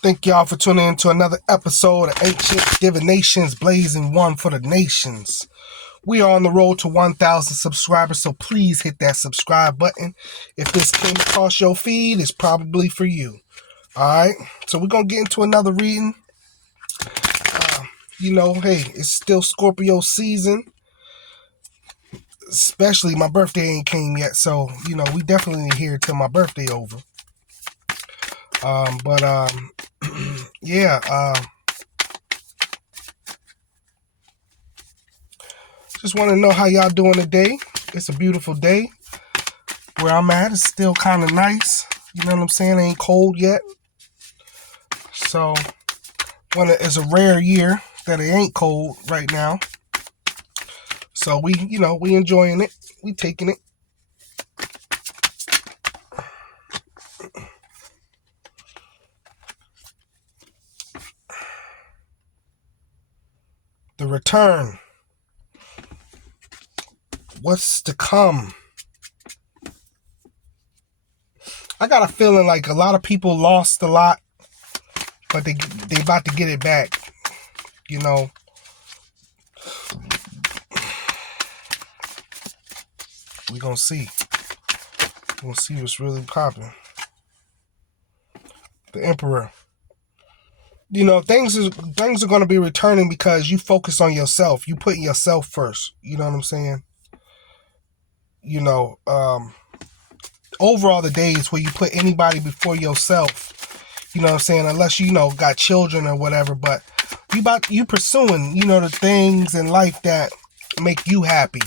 Thank y'all for tuning in to another episode of Ancient Divinations, blazing one for the nations. We are on the road to 1,000 subscribers, so please hit that subscribe button. If this came across your feed, it's probably for you. Alright, so we're going to get into another reading. Hey, it's still Scorpio season. Especially my birthday ain't came yet, so, we definitely need to hear it till my birthday over. Just want to know how y'all doing today. It's a beautiful day. Where I'm at, it's still kind of nice. You know what I'm saying? It ain't cold yet. So, it's a rare year that it ain't cold right now. So we enjoying it. We taking it. The return. What's to come? I got a feeling like a lot of people lost a lot, but they about to get it back. We gonna see. We'll see what's really popping. The Emperor. Things are gonna be returning because you focus on yourself. You put yourself first. You know what I'm saying? Overall the days where you put anybody before yourself, you know what I'm saying, unless got children or whatever, but you pursuing, the things in life that make you happy.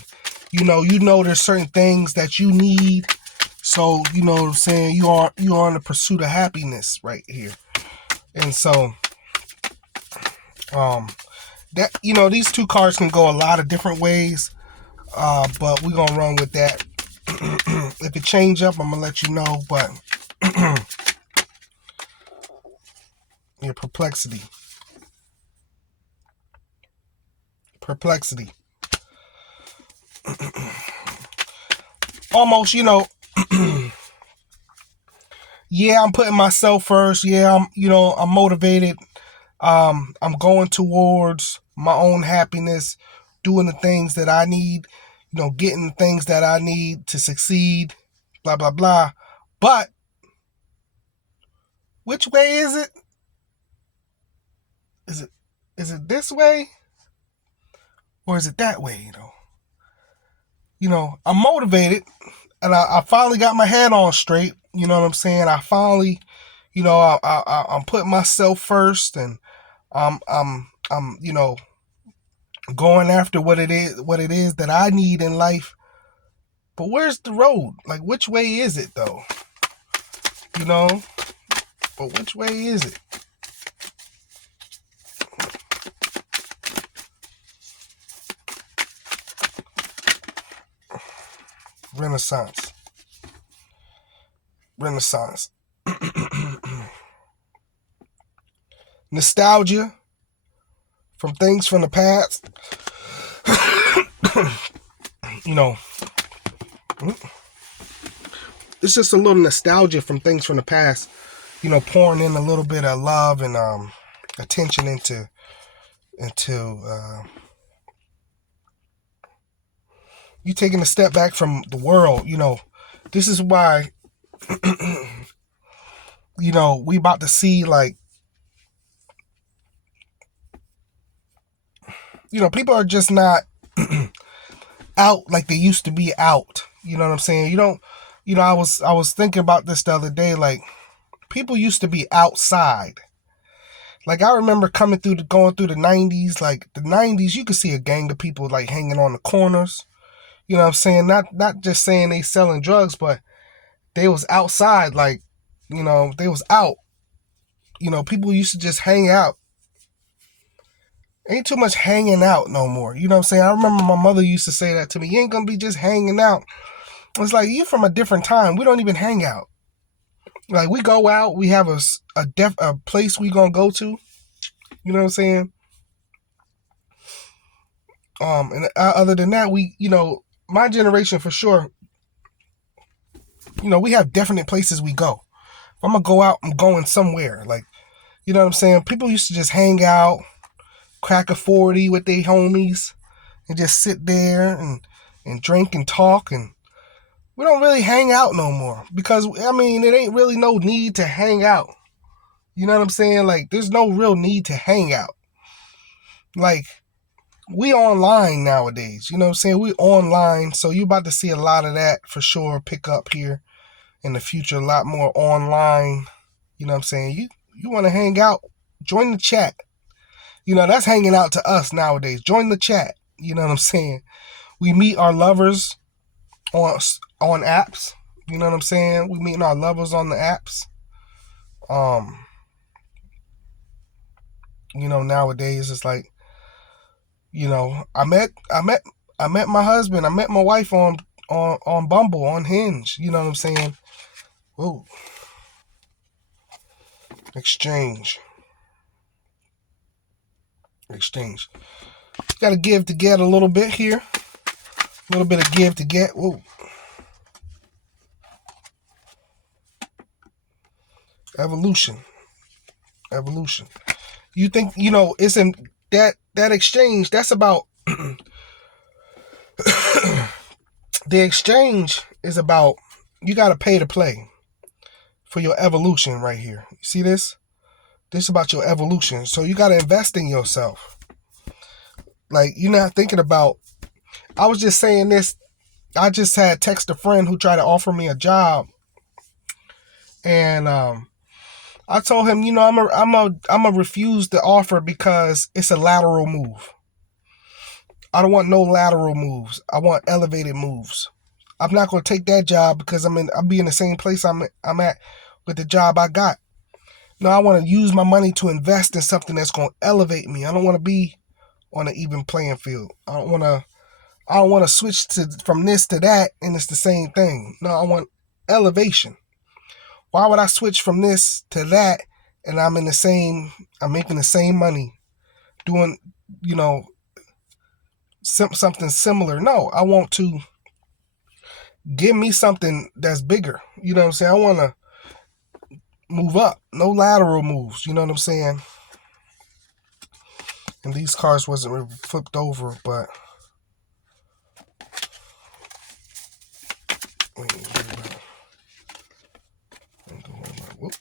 There's certain things that you need. So, you know what I'm saying, you are on the pursuit of happiness right here. And so that these two cards can go a lot of different ways. But we're gonna run with that. If it change up, I'm gonna let you know. But yeah, perplexity. Almost, yeah, I'm putting myself first. Yeah, I'm motivated. I'm going towards my own happiness, doing the things that I need, getting the things that I need to succeed, blah, blah, blah. But which way is it? Is it this way? Or is it that way, I'm motivated, and I finally got my head on straight. You know what I'm saying? I finally, I'm putting myself first, and I'm going after what it is that I need in life. But where's the road? Like, which way is it, though? But which way is it? Renaissance. Nostalgia from things from the past. It's just a little nostalgia from things from the past. Pouring in a little bit of love and attention into you taking a step back from the world. This is why we about to see, like, people are just not out like they used to be out. You know what I'm saying? I was thinking about this the other day. Like, people used to be outside. Like, I remember going through the 90s. Like, the 90s, you could see a gang of people, like, hanging on the corners. You know what I'm saying? Not just saying they selling drugs, but they was outside. Like, they was out. People used to just hang out. Ain't too much hanging out no more. You know what I'm saying? I remember my mother used to say that to me. You ain't gonna be just hanging out. It's like, you from a different time. We don't even hang out. Like, we go out. We have a place we gonna go to. You know what I'm saying? And other than that, my generation for sure, we have definite places we go. If I'm gonna go out, I'm going somewhere. Like, You know what I'm saying? People used to just hang out, crack a 40 with their homies, and just sit there and drink and talk. And we don't really hang out no more because, I mean, it ain't really no need to hang out. You know what I'm saying? Like, there's no real need to hang out. Like, we online nowadays. You know what I'm saying? We online, so you about to see a lot of that for sure pick up here in the future. A lot more online. You know what I'm saying? You want to hang out? Join the chat. You know, that's hanging out to us nowadays. Join the chat. You know what I'm saying? We meet our lovers on apps. You know what I'm saying? We meeting our lovers on the apps. You know, nowadays it's like, you know, I met my husband. I met my wife on Bumble, on Hinge. You know what I'm saying? Whoa. Exchange. Got to give to get a little bit here. A little bit of give to get. Whoa. Evolution. You think, you know, it's in that exchange, that's about the exchange is about, you got to pay to play for your evolution right here. You see this? This is about your evolution. So you got to invest in yourself. Like, you're not thinking about, I was just saying this, I just had text a friend who tried to offer me a job. And I told him, you know, I'm a refuse the offer because it's a lateral move. I don't want no lateral moves. I want elevated moves. I'm not going to take that job because I'll be in the same place I'm at with the job I got. No, I want to use my money to invest in something that's going to elevate me. I don't want to be on an even playing field. I don't want to switch from this to that and it's the same thing. No, I want elevation. Why would I switch from this to that and I'm making the same money doing, you know, something similar? No, I want to give me something that's bigger. You know what I'm saying? I want to move up. No lateral moves. You know what I'm saying? And these cars wasn't flipped over, but whoop.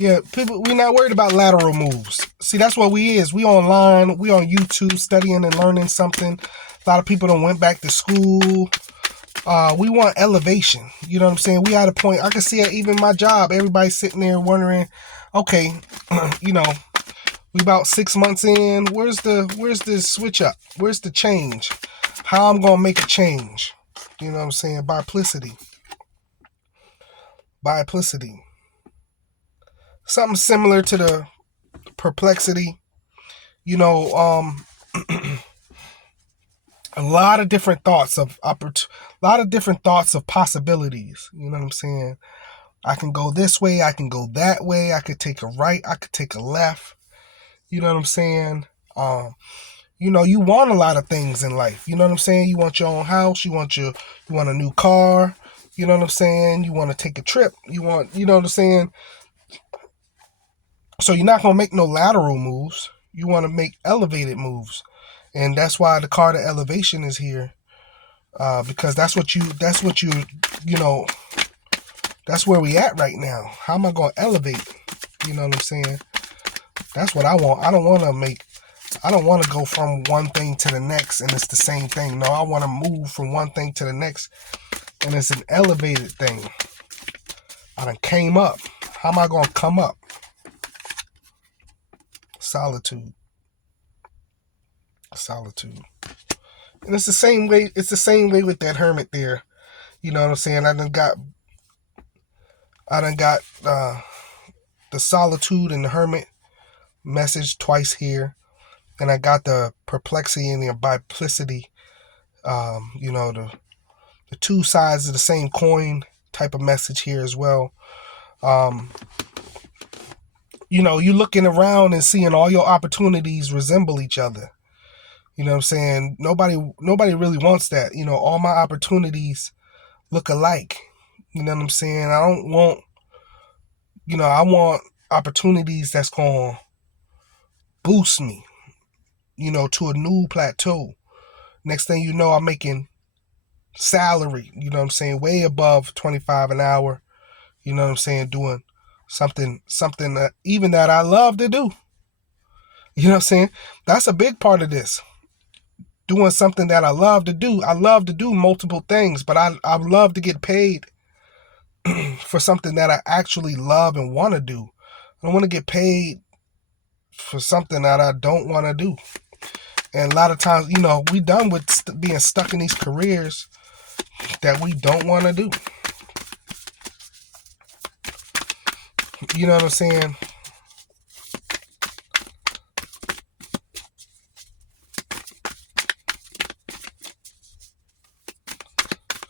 Yeah, people, we're not worried about lateral moves. See, that's what we is. We online, we on YouTube studying and learning something. A lot of people done went back to school. We want elevation. You know what I'm saying? We at a point, I can see it even my job. Everybody's sitting there wondering, okay, you know, we about 6 months in. Where's the switch up? Where's the change? How I'm gonna make a change? You know what I'm saying? Biplicity. Something similar to the perplexity. You know, a lot of different thoughts of possibilities. You know what I'm saying? I can go this way, I can go that way, I could take a right, I could take a left. You know what I'm saying? You know, you want a lot of things in life. You know what I'm saying? You want your own house, you want a new car. You know what I'm saying? You want to take a trip. You know what I'm saying? So you're not going to make no lateral moves. You want to make elevated moves. And that's why the car to elevation is here. Because that's where we at right now. How am I going to elevate? You know what I'm saying? That's what I want. I don't want to go from one thing to the next and it's the same thing. No, I want to move from one thing to the next and it's an elevated thing. I done came up. How am I going to come up? Solitude. And it's the same way with that hermit there. You know what I'm saying? I done got the solitude and the hermit message twice here. And I got the perplexity and the biplicity. You know, the two sides of the same coin type of message here as well. You know, you looking around and seeing all your opportunities resemble each other. You know what I'm saying? Nobody really wants that. All my opportunities look alike. You know what I'm saying? I don't want, I want opportunities that's going to boost me, to a new plateau. Next thing you know, I'm making salary, you know what I'm saying, way above 25 an hour, you know what I'm saying, doing something that even that I love to do. You know what I'm saying? That's a big part of this. Doing something that I love to do. I love to do multiple things, but I love to get paid for something that I actually love and want to do. I don't want to get paid for something that I don't want to do. And a lot of times, we done with being stuck in these careers that we don't want to do. You know what I'm saying?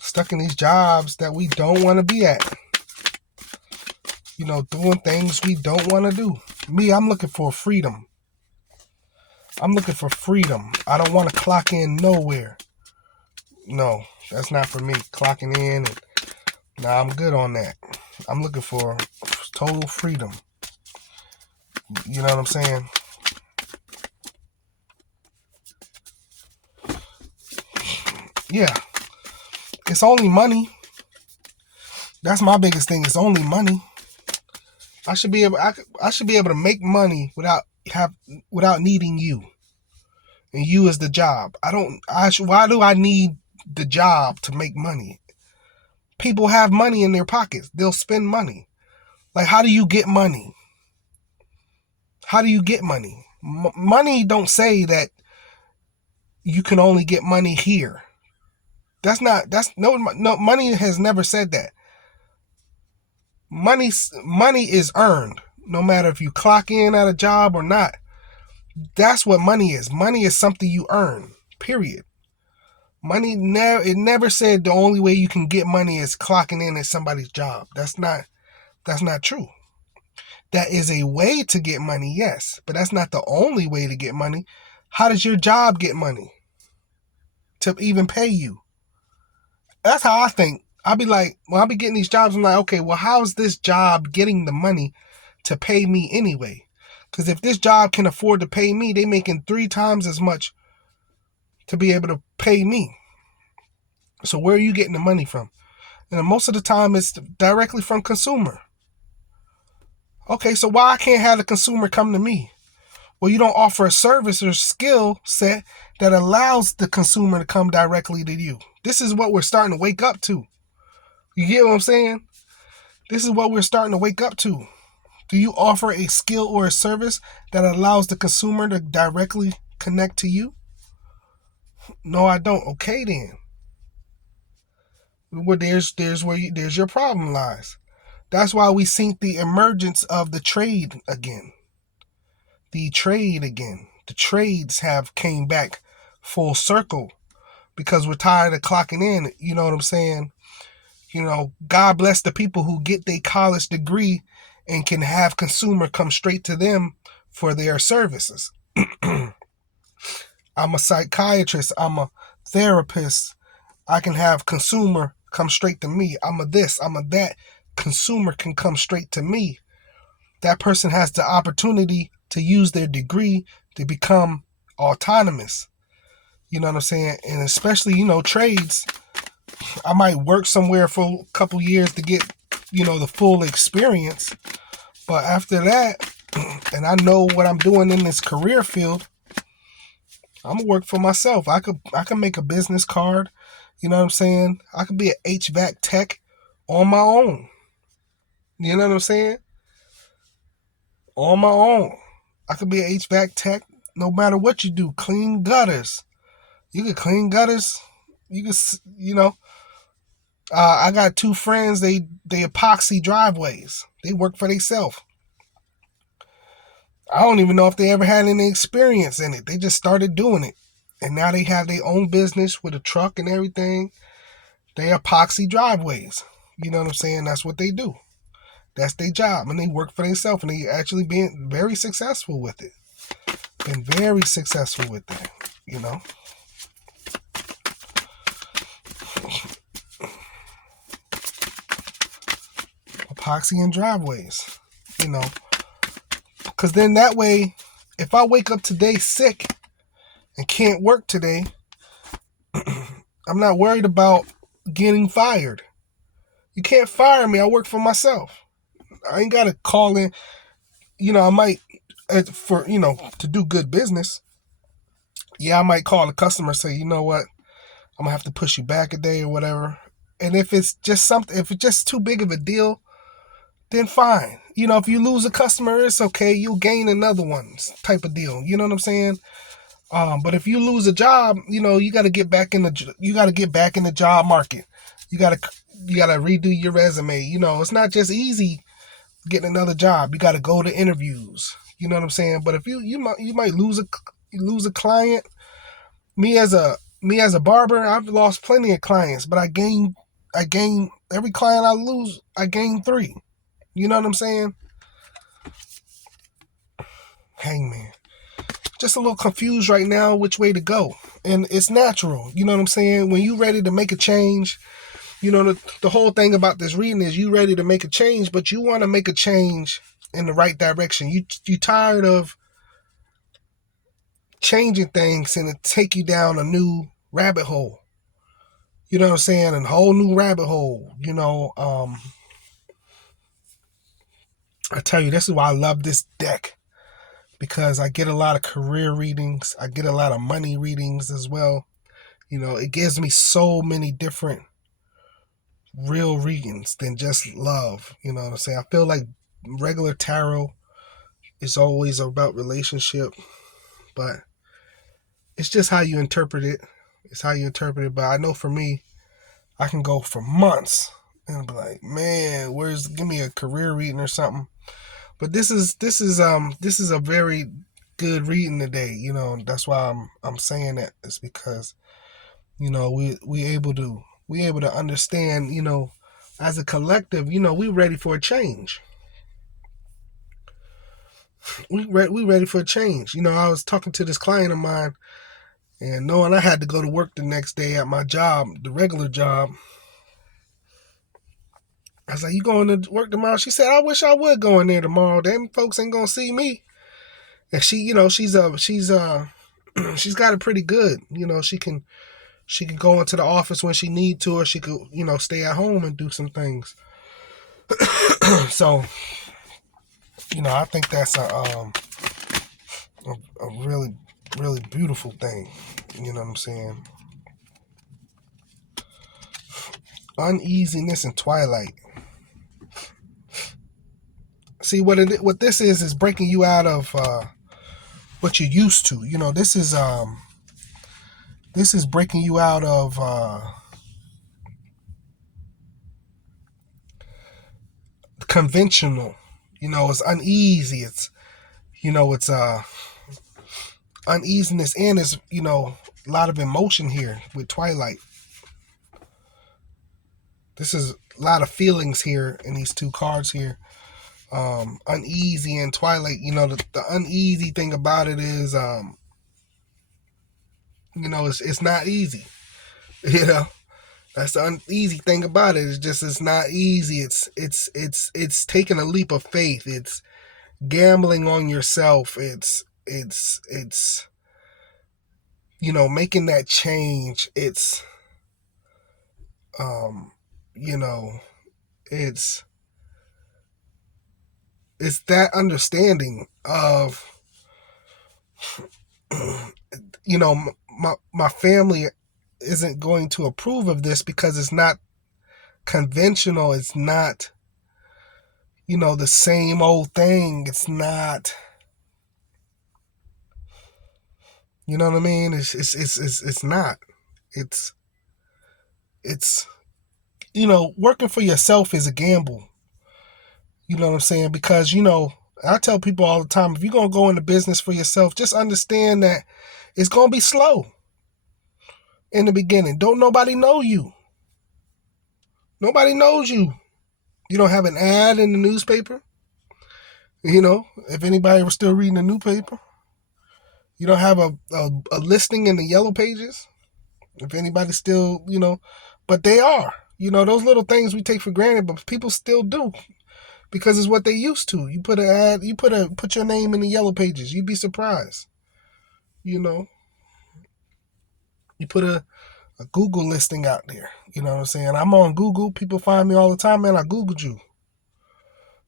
Stuck in these jobs that we don't want to be at. Doing things we don't want to do. Me, I'm looking for freedom. I'm looking for freedom. I don't want to clock in nowhere. No, that's not for me. Clocking in, I'm good on that. I'm looking for total freedom. You know what I'm saying? Yeah. It's only money. That's my biggest thing. It's only money. I should be able to make money without needing you. And you is the job. Why do I need the job to make money? People have money in their pockets. They'll spend money. Like, how do you get money? How do you get money? Money don't say that you can only get money here. Money has never said that. Money is earned, no matter if you clock in at a job or not. That's what money is. Money is something you earn, period. It never said the only way you can get money is clocking in at somebody's job. That's not true. That is a way to get money, yes, but that's not the only way to get money. How does your job get money to even pay you? That's how I think. I'll be like, when I be getting these jobs, I'm like, okay, well, how's this job getting the money to pay me anyway? Because if this job can afford to pay me, they making 3 times as much to be able to pay me. So where are you getting the money from? And most of the time, it's directly from consumer. Okay, so why I can't have the consumer come to me? Well, you don't offer a service or skill set that allows the consumer to come directly to you. This is what we're starting to wake up to. You get what I'm saying? This is what we're starting to wake up to. Do you offer a skill or a service that allows the consumer to directly connect to you? No, I don't. Okay, then. Well, there's your problem lies. That's why we seen the emergence of the trade again. The trades have came back full circle because we're tired of clocking in. You know what I'm saying? God bless the people who get their college degree and can have consumer come straight to them for their services. I'm a psychiatrist. I'm a therapist. I can have consumer come straight to me. I'm a this. I'm a that. Consumer can come straight to me. That person has the opportunity to use their degree to become autonomous. You know what I'm saying? And especially, trades. I might work somewhere for a couple years to get, the full experience. But after that, and I know what I'm doing in this career field, I'm gonna work for myself. I could make a business card. You know what I'm saying? I could be an HVAC tech on my own. You know what I'm saying? On my own. I could be an HVAC tech no matter what you do. Clean gutters. You could clean gutters. You could, I got 2 friends. They epoxy driveways. They work for themselves. I don't even know if they ever had any experience in it. They just started doing it. And now they have their own business with a truck and everything. They epoxy driveways. You know what I'm saying? That's what they do. That's their job. And they work for themselves. And they actually been very successful with it. Been very successful with that. you know. Epoxy in driveways, you know. Because then that way, if I wake up today sick and can't work today, I'm not worried about getting fired. You can't fire me. I work for myself. I ain't got to call in. I might, to do good business. Yeah, I might call a customer and say, you know what, I'm going to have to push you back a day or whatever. And if it's just something, if it's just too big of a deal, then fine. If you lose a customer, it's okay. You'll gain another one type of deal. You know what I'm saying? But if you lose a job, you got to get back in the job market. You got to redo your resume. It's not just easy getting another job. You got to go to interviews. You know what I'm saying? But if you might lose a client. Me as a barber, I've lost plenty of clients, but I gain every client I lose, I gain 3. You know what I'm saying? Hangman. Just a little confused right now which way to go. And it's natural. You know what I'm saying? When you ready to make a change, the whole thing about this reading is you ready to make a change, but you want to make a change in the right direction. You tired of changing things and it take you down a new rabbit hole. You know what I'm saying? A whole new rabbit hole. I tell you, this is why I love this deck. Because I get a lot of career readings. I get a lot of money readings as well. It gives me so many different real readings than just love. You know what I'm saying? I feel like regular tarot is always about relationship, but it's just how you interpret it. It's how you interpret it. But I know for me, I can go for months and be like, man, give me a career reading or something. But this is a very good reading today. That's why I'm saying that. It's because we able to understand. As a collective, we ready for a change. We ready for a change. I was talking to this client of mine, and knowing I had to go to work the next day at my job, the regular job. I was like, "You going to work tomorrow?" She said, "I wish I would go in there tomorrow. Them folks ain't gonna see me." And she's she's got it pretty good. She can go into the office when she need to, or she could stay at home and do some things. So I think that's a really really beautiful thing. You know what I'm saying? Uneasiness and twilight. See what this is breaking you out of what you're used to. This is breaking you out of conventional. It's uneasy. It's uneasiness, and it's a lot of emotion here with twilight. This is a lot of feelings here in these 2 cards here. Uneasy and twilight. The uneasy thing about it is it's not easy. That's the uneasy thing about it. It's not easy. It's taking a leap of faith. It's gambling on yourself. It's making that change. It's it's that understanding of my family isn't going to approve of this because it's not conventional. It's not the same old thing. It's not, you know what I mean? It's not. It's working for yourself is a gamble. You know what I'm saying? Because I tell people all the time, if you're going to go into business for yourself, just understand that it's going to be slow in the beginning. Don't nobody know you. Nobody knows you. You don't have an ad in the newspaper. If anybody was still reading the newspaper, You don't have a listing in the yellow pages. If anybody still, but they are. Those little things we take for granted, but people still do because it's what they used to. You put an ad, put your name in the yellow pages. You'd be surprised. You know, you put a Google listing out there. You know what I'm saying? I'm on Google. People find me all the time, man. I Googled you.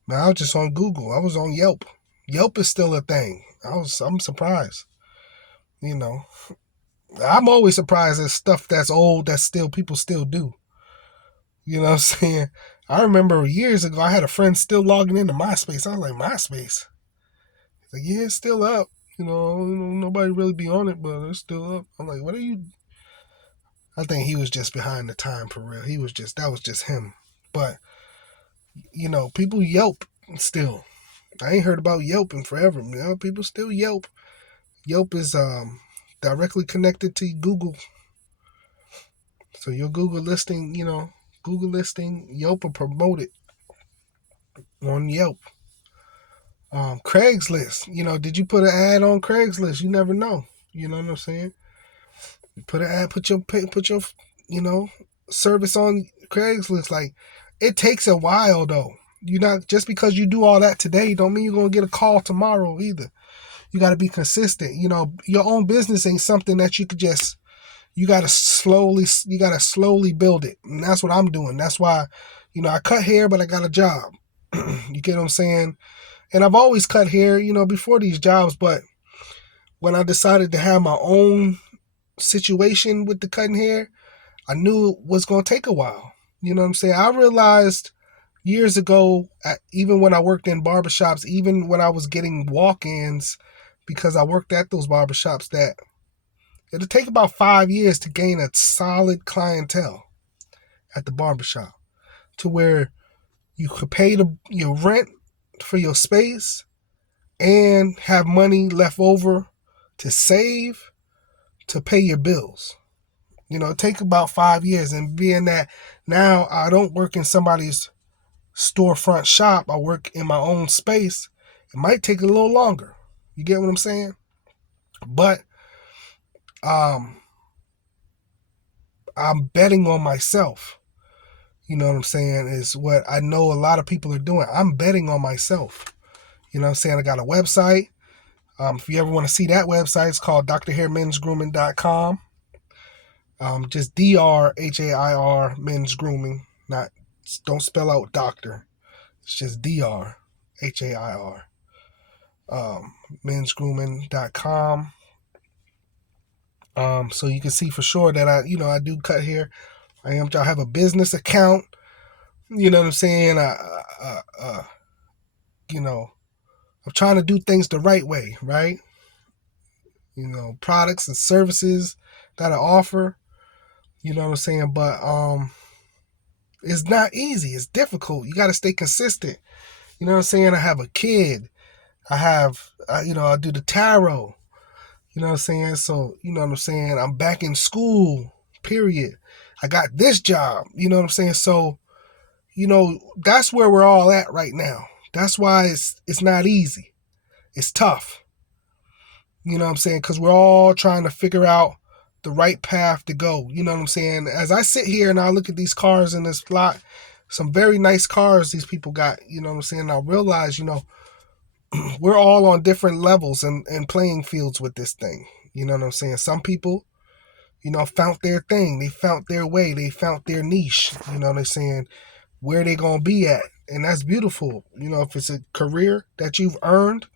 Man, I was just on Google. I was on Yelp. Yelp is still a thing. I'm surprised. You know, I'm always surprised at stuff that's old that still people still do. You know what I'm saying? I remember years ago I had a friend still logging into MySpace. I was like, MySpace? He's like, yeah, it's still up. Nobody really be on it, but it's still up. I'm like, what are you? I think he was just behind the time for real. That was just him. But, people Yelp still. I ain't heard about Yelp in forever. People still Yelp. Yelp is directly connected to Google. So your Google listing, Yelp will promote it on Yelp. Craigslist, did you put an ad on Craigslist? You never know. You know what I'm saying? You put an ad, put your service on Craigslist. Like, it takes a while though. You're not, just because you do all that today don't mean you're gonna get a call tomorrow either. You got to be consistent. Your own business ain't something that you could just. You gotta slowly build it, and that's what I'm doing. That's why, I cut hair, but I got a job. You get what I'm saying? And I've always cut hair, before these jobs, but when I decided to have my own situation with the cutting hair, I knew it was going to take a while. You know what I'm saying? I realized years ago, even when I worked in barbershops, even when I was getting walk-ins, because I worked at those barbershops, that it'll take about 5 years to gain a solid clientele at the barbershop to where you could pay your rent for your space and have money left over to save to pay your bills. It take about 5 years. And being that now I don't work in somebody's storefront shop, I work in my own space, it might take a little longer. You get what I'm saying? But I'm betting on myself. You know what I'm saying? Is what I know a lot of people are doing. I'm betting on myself. You know what I'm saying? I got a website. If you ever want to see that website, it's called drhairmensgrooming.com. Just DRHAIR men's grooming. Don't spell out doctor. It's just DRHAIR. Mensgrooming.com. So you can see for sure that I do cut hair. I have a business account. You know what I'm saying? I'm trying to do things the right way, right? Products and services that I offer. You know what I'm saying? But it's not easy. It's difficult. You got to stay consistent. You know what I'm saying? I have a kid. I do the tarot. You know what I'm saying? So, you know what I'm saying? I'm back in school, period. I got this job. You know what I'm saying? So, that's where we're all at right now. That's why it's not easy. It's tough. You know what I'm saying? Because we're all trying to figure out the right path to go. You know what I'm saying? As I sit here and I look at these cars in this lot, some very nice cars these people got. You know what I'm saying? And I realize, we're all on different levels and playing fields with this thing. You know what I'm saying? Some people, found their thing. They found their way. They found their niche. You know what I'm saying? Where they going to be at. And that's beautiful. If it's a career that you've earned,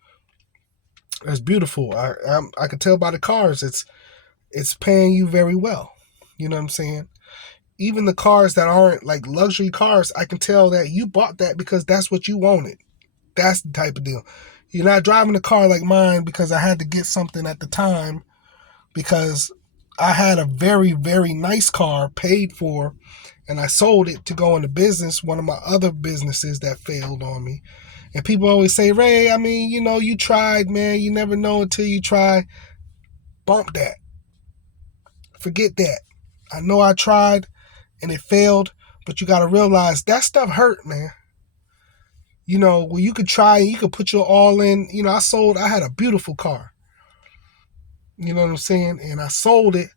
that's beautiful. I can tell by the cars, it's paying you very well. You know what I'm saying? Even the cars that aren't like luxury cars, I can tell that you bought that because that's what you wanted. That's the type of deal. You're not driving a car like mine because I had to get something at the time, because I had a very, very nice car paid for, and I sold it to go into business, one of my other businesses that failed on me. And people always say, Ray, you tried, man. You never know until you try. Bump that. Forget that. I know I tried and it failed, but you got to realize that stuff hurt, man. Well, you could try and you could put your all in. I had a beautiful car. You know what I'm saying? And I sold it,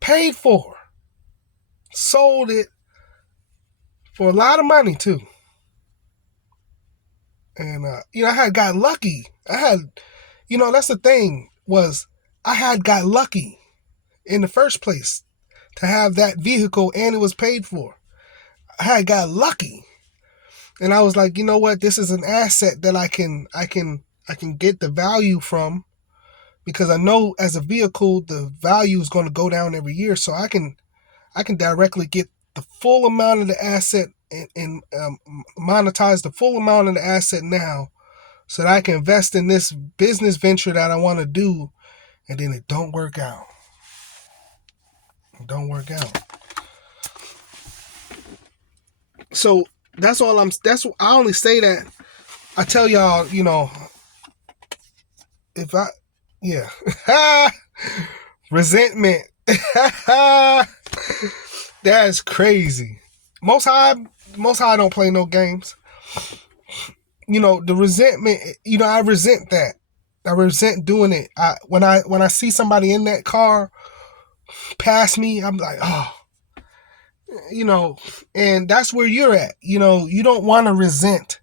paid for, sold it for a lot of money too. And I had got lucky. That's the thing, was I had got lucky in the first place to have that vehicle, and it was paid for. I had got lucky. And I was like, you know what? This is an asset that I can get the value from, because I know as a vehicle the value is going to go down every year, so I can directly get the full amount of the asset and monetize the full amount of the asset now, so that I can invest in this business venture that I want to do, and then it don't work out. It don't work out. So that's all I only say that. I tell y'all, if I, yeah, resentment. That's crazy. Most High don't play no games. The resentment. I resent that. I resent doing it. When I see somebody in that car pass me, I'm like, oh, and that's where you're at. You don't want to resent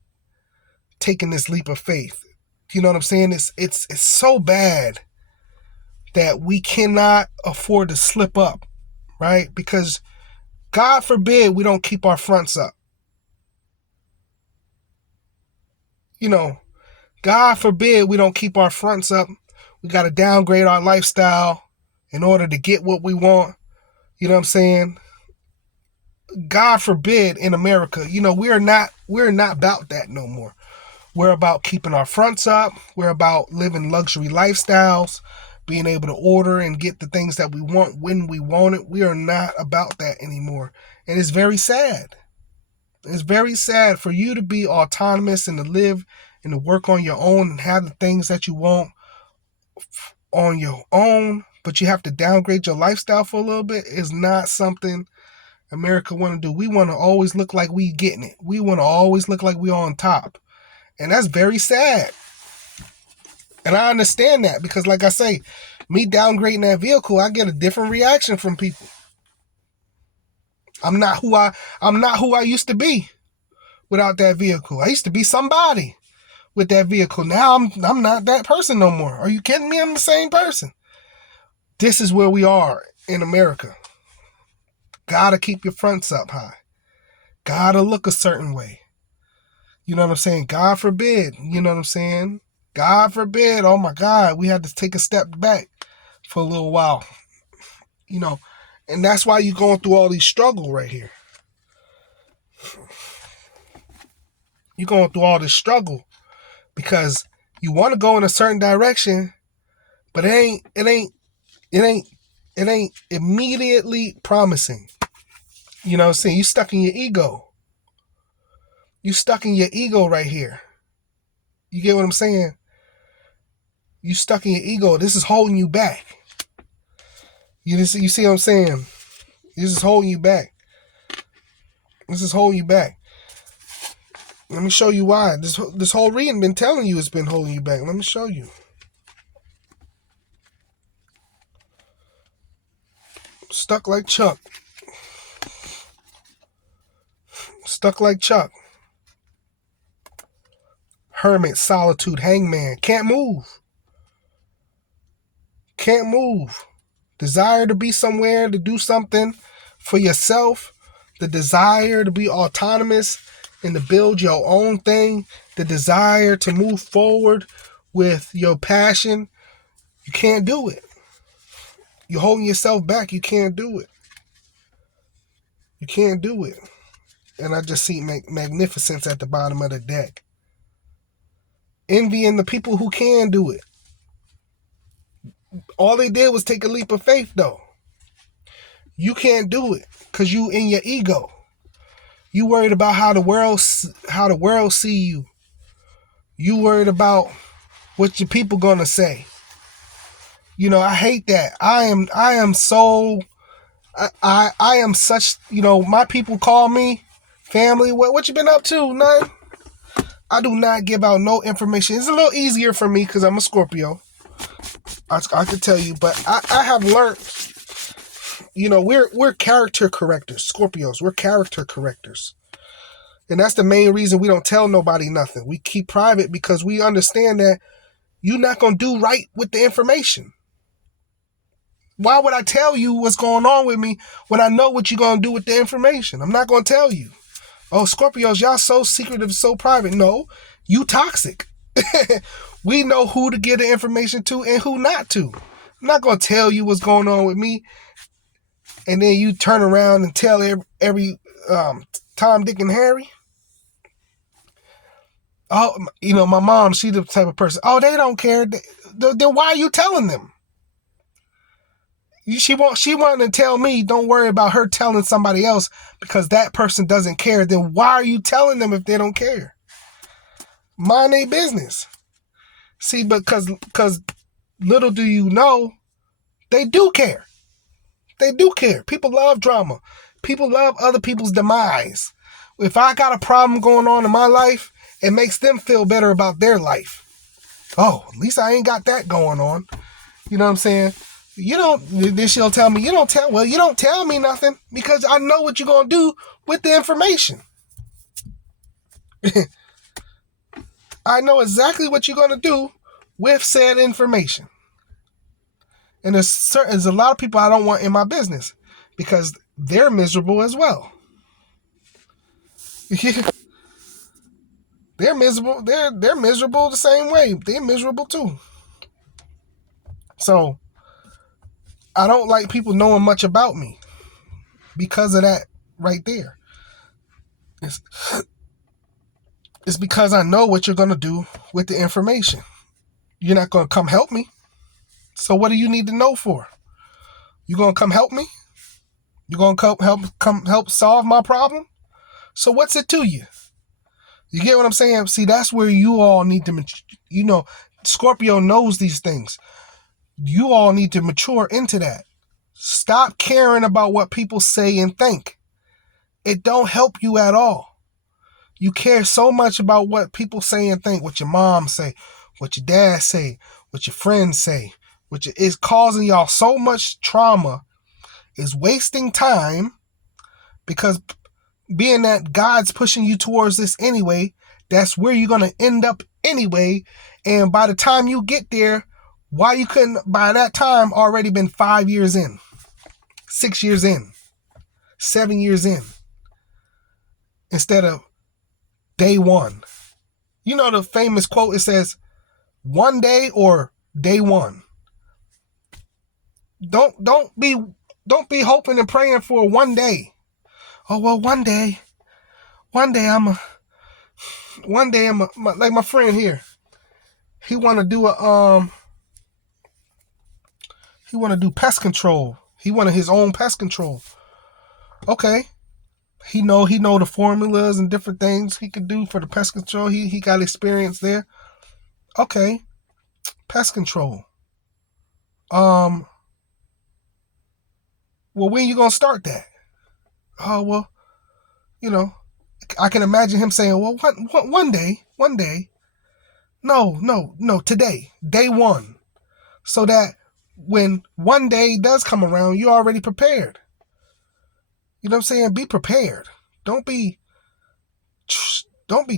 taking this leap of faith. You know what I'm saying? It's so bad that we cannot afford to slip up, right? Because God forbid we don't keep our fronts up. God forbid we don't keep our fronts up. We got to downgrade our lifestyle in order to get what we want. You know what I'm saying? God forbid in America. We're not about that no more. We're about keeping our fronts up. We're about living luxury lifestyles, being able to order and get the things that we want when we want it. We are not about that anymore. And it's very sad. It's very sad for you to be autonomous and to live and to work on your own and have the things that you want on your own, but you have to downgrade your lifestyle for a little bit. Is not something America want to do. We want to always look like we getting it. We want to always look like we on top. And that's very sad. And I understand that, because like I say, me downgrading that vehicle, I get a different reaction from people. I'm not who I used to be without that vehicle. I used to be somebody with that vehicle. Now I'm not that person no more. Are you kidding me? I'm the same person. This is where we are in America. Gotta keep your fronts up high. Gotta look a certain way. You know what I'm saying? God forbid. You know what I'm saying? God forbid. Oh my God. We had to take a step back for a little while. And that's why you're going through all these struggles right here. You're going through all this struggle because you want to go in a certain direction, but it ain't immediately promising. You know what I'm saying? You stuck in your ego. You stuck in your ego right here. You get what I'm saying? You stuck in your ego. This is holding you back. You see what I'm saying? This is holding you back. This is holding you back. Let me show you why. This whole reading been telling you it's been holding you back. Let me show you. Stuck like Chuck. Stuck like Chuck. Hermit, solitude, hangman. Can't move. Can't move. Desire to be somewhere, to do something for yourself. The desire to be autonomous and to build your own thing. The desire to move forward with your passion. You can't do it. You're holding yourself back. You can't do it. You can't do it. And I just see magnificence at the bottom of the deck. Envying the people who can do it. All they did was take a leap of faith, though. You can't do it because you in your ego. You worried about how the world see you. You worried about what your people gonna say. I hate that. I am so. I am such. My people call me family. What you been up to? Nothing. I do not give out no information. It's a little easier for me because I'm a Scorpio. I could tell you, but I have learned, we're character correctors. Scorpios, we're character correctors. And that's the main reason we don't tell nobody nothing. We keep private because we understand that you're not going to do right with the information. Why would I tell you what's going on with me when I know what you're going to do with the information? I'm not going to tell you. Oh, Scorpios, y'all so secretive, so private. No, you toxic. We know who to give the information to and who not to. I'm not going to tell you what's going on with me, and then you turn around and tell every Tom, Dick, and Harry. Oh, my mom, she's the type of person, oh, they don't care. Then why are you telling them? She wanted to tell me, don't worry about her telling somebody else because that person doesn't care. Then why are you telling them if they don't care? Mind their business. See, because little do you know, they do care. They do care. People love drama. People love other people's demise. If I got a problem going on in my life, it makes them feel better about their life. Oh, at least I ain't got that going on. You know what I'm saying? Then she'll tell me, you don't tell me nothing because I know what you're going to do with the information. I know exactly what you're going to do with said information. And there's a lot of people I don't want in my business because they're miserable as well. They're miserable. They're miserable the same way. They're miserable too. So I don't like people knowing much about me because of that right there. It's because I know what you're going to do with the information. You're not going to come help me. So what do you need to know for? You going to come help me? You going to help solve my problem? So what's it to you? You get what I'm saying? See, that's where you all need to, Scorpio knows these things. You all need to mature into that. Stop caring about what people say and think. It don't help you at all. You care so much about what people say and think, what your mom say, what your dad say, what your friends say, which is causing y'all so much trauma, is wasting time, because being that God's pushing you towards this anyway, that's where you're going to end up anyway. And by the time you get there, why you couldn't, by that time, already been 5 years in, 6 years in, 7 years in, instead of day one. You know the famous quote, it says, one day or day one. Don't be hoping and praying for one day. Oh, well, one day I'm like my friend here. He want to do pest control. He wanted his own pest control. Okay. He know the formulas and different things he could do for the pest control. He got experience there. Okay. Pest control. Well, when you gonna start that? Oh, well, I can imagine him saying, well, one day. No, today, day one. So that when one day does come around, you're already prepared. You know what I'm saying? Be prepared. Don't be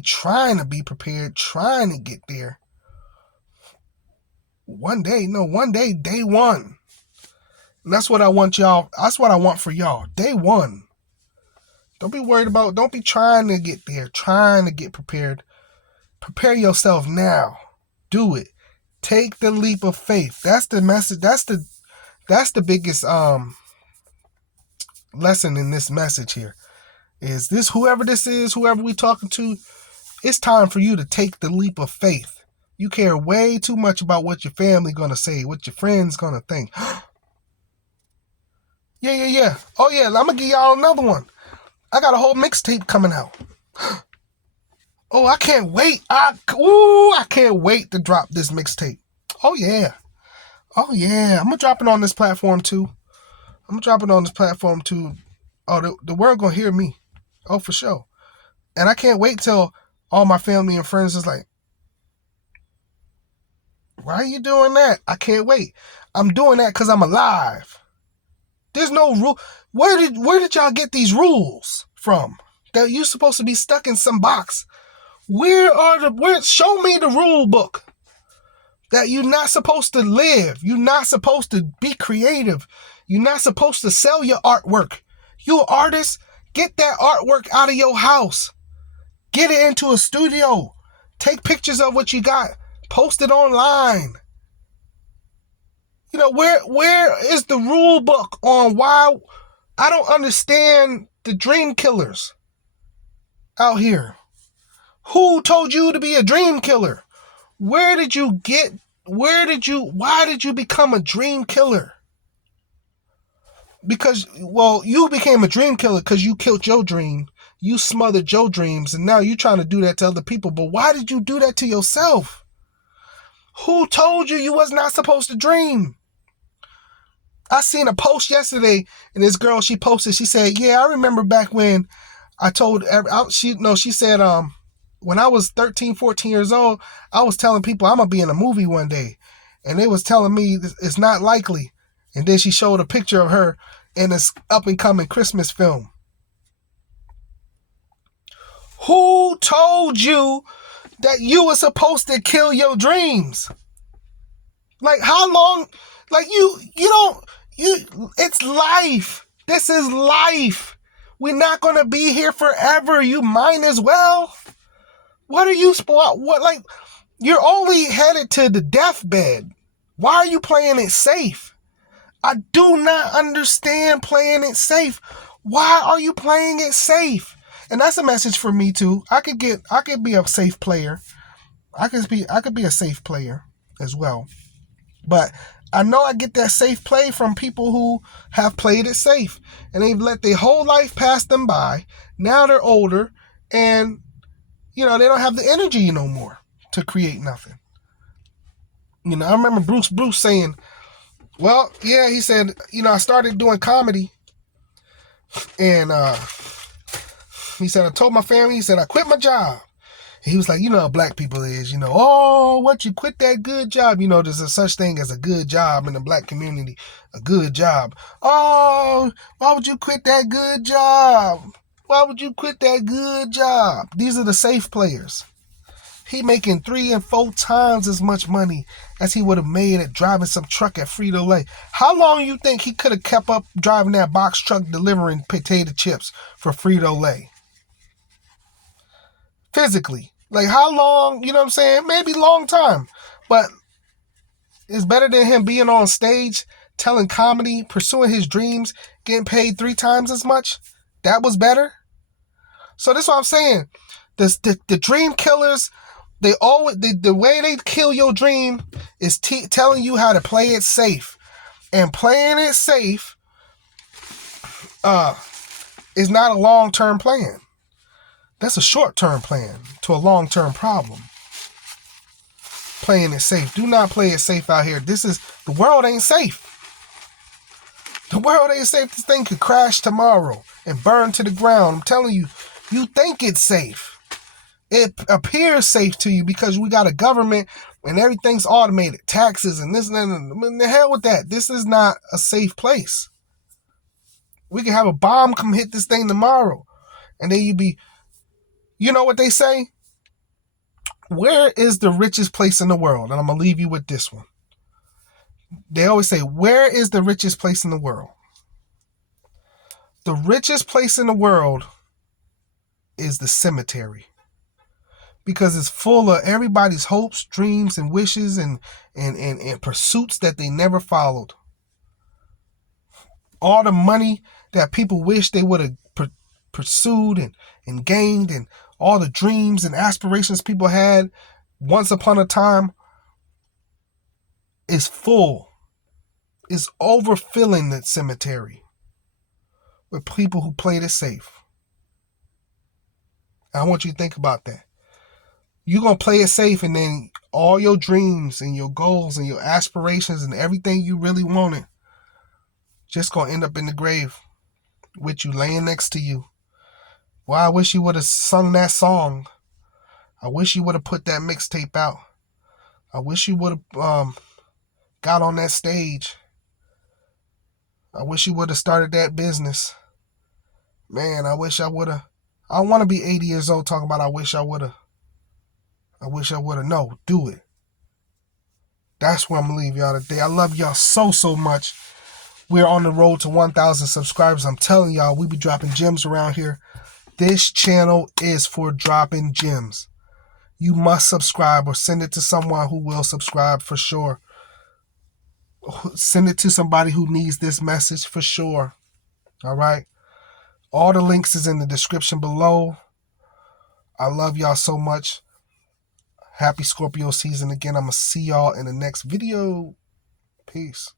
trying to be prepared, trying to get there. One day, day one. And that's what I want y'all. That's what I want for y'all. Day one. Don't be trying to get there, trying to get prepared. Prepare yourself now. Do it. Take the leap of faith. That's the message. That's the biggest lesson in this message here. Is this whoever we talking to, it's time for you to take the leap of faith. You care way too much about what your family gonna say, what your friends gonna think. Yeah. Oh yeah, I'm gonna give y'all another one. I got a whole mixtape coming out. Oh, I can't wait. I can't wait to drop this mixtape. Oh yeah. I'm gonna drop it on this platform too. Oh, the world gonna hear me. Oh, for sure. And I can't wait till all my family and friends is like, Why are you doing that? I can't wait. I'm doing that because I'm alive. There's no rule. Where did y'all get these rules from? That you're supposed to be stuck in some box. Show me the rule book. That you're not supposed to live. You're not supposed to be creative. You're not supposed to sell your artwork. You an artist, get that artwork out of your house. Get it into a studio. Take pictures of what you got. Post it online. You know, where is the rule book on why? I don't understand the dream killers out here. Who told you to be a dream killer? Why did you become a dream killer? Because, well, you became a dream killer because you killed your dream. You smothered your dreams, and now you're trying to do that to other people. But why did you do that to yourself? Who told you was not supposed to dream? I seen a post yesterday, and this girl, she posted, she said, yeah, I remember back when she said, when I was 13, 14 years old, I was telling people I'm going to be in a movie one day. And they was telling me it's not likely. And then she showed a picture of her in this up-and-coming Christmas film. Who told you that you were supposed to kill your dreams? Like, how long? Like, it's life. This is life. We're not going to be here forever. You might as well. What are you, you're only headed to the deathbed. Why are you playing it safe? I do not understand playing it safe. Why are you playing it safe? And that's a message for me too. I could be a safe player. I could be a safe player as well. But I know I get that safe play from people who have played it safe. And they've let their whole life pass them by. Now they're older and, they don't have the energy no more to create nothing. I remember Bruce saying, well, yeah, he said, I started doing comedy. And he said, I told my family, he said, I quit my job. And he was like, how black people is, what, you quit that good job? There's a such thing as a good job in the black community, a good job. Oh, why would you quit that good job? Why would you quit that good job? These are the safe players. He making 3 and 4 times as much money as he would have made at driving some truck at Frito-Lay. How long you think he could have kept up driving that box truck delivering potato chips for Frito-Lay? Physically. Like, how long, you know what I'm saying? Maybe long time. But it's better than him being on stage, telling comedy, pursuing his dreams, getting paid 3 times as much. That was better. So that's what I'm saying. The dream killers, they always the way they kill your dream is telling you how to play it safe. And playing it safe is not a long-term plan. That's a short-term plan to a long-term problem. Playing it safe. Do not play it safe out here. The world ain't safe. The world ain't safe. This thing could crash tomorrow and burn to the ground. I'm telling you, you think it's safe. It appears safe to you because we got a government and everything's automated. Taxes and this and that. And the hell with that. This is not a safe place. We can have a bomb come hit this thing tomorrow. And then you know what they say? Where is the richest place in the world? And I'm going to leave you with this one. They always say, where is the richest place in the world? The richest place in the world is the cemetery. Because it's full of everybody's hopes, dreams, and wishes and pursuits that they never followed. All the money that people wish they would have pursued and gained, and all the dreams and aspirations people had once upon a time is full. Is overfilling that cemetery with people who played it safe. I want you to think about that. You're going to play it safe, and then all your dreams and your goals and your aspirations and everything you really wanted just going to end up in the grave with you laying next to you. Well, I wish you would have sung that song. I wish you would have put that mixtape out. I wish you would have got on that stage. I wish you would have started that business. Man, I wish I would have. I don't want to be 80 years old talking about I wish I would have. I wish I would have. No, do it. That's where I'm going to leave y'all today. I love y'all so, so much. We're on the road to 1,000 subscribers. I'm telling y'all, we be dropping gems around here. This channel is for dropping gems. You must subscribe or send it to someone who will subscribe for sure. Send it to somebody who needs this message for sure. All right. All the links is in the description below. I love y'all so much. Happy Scorpio season again. I'm going to see y'all in the next video. Peace.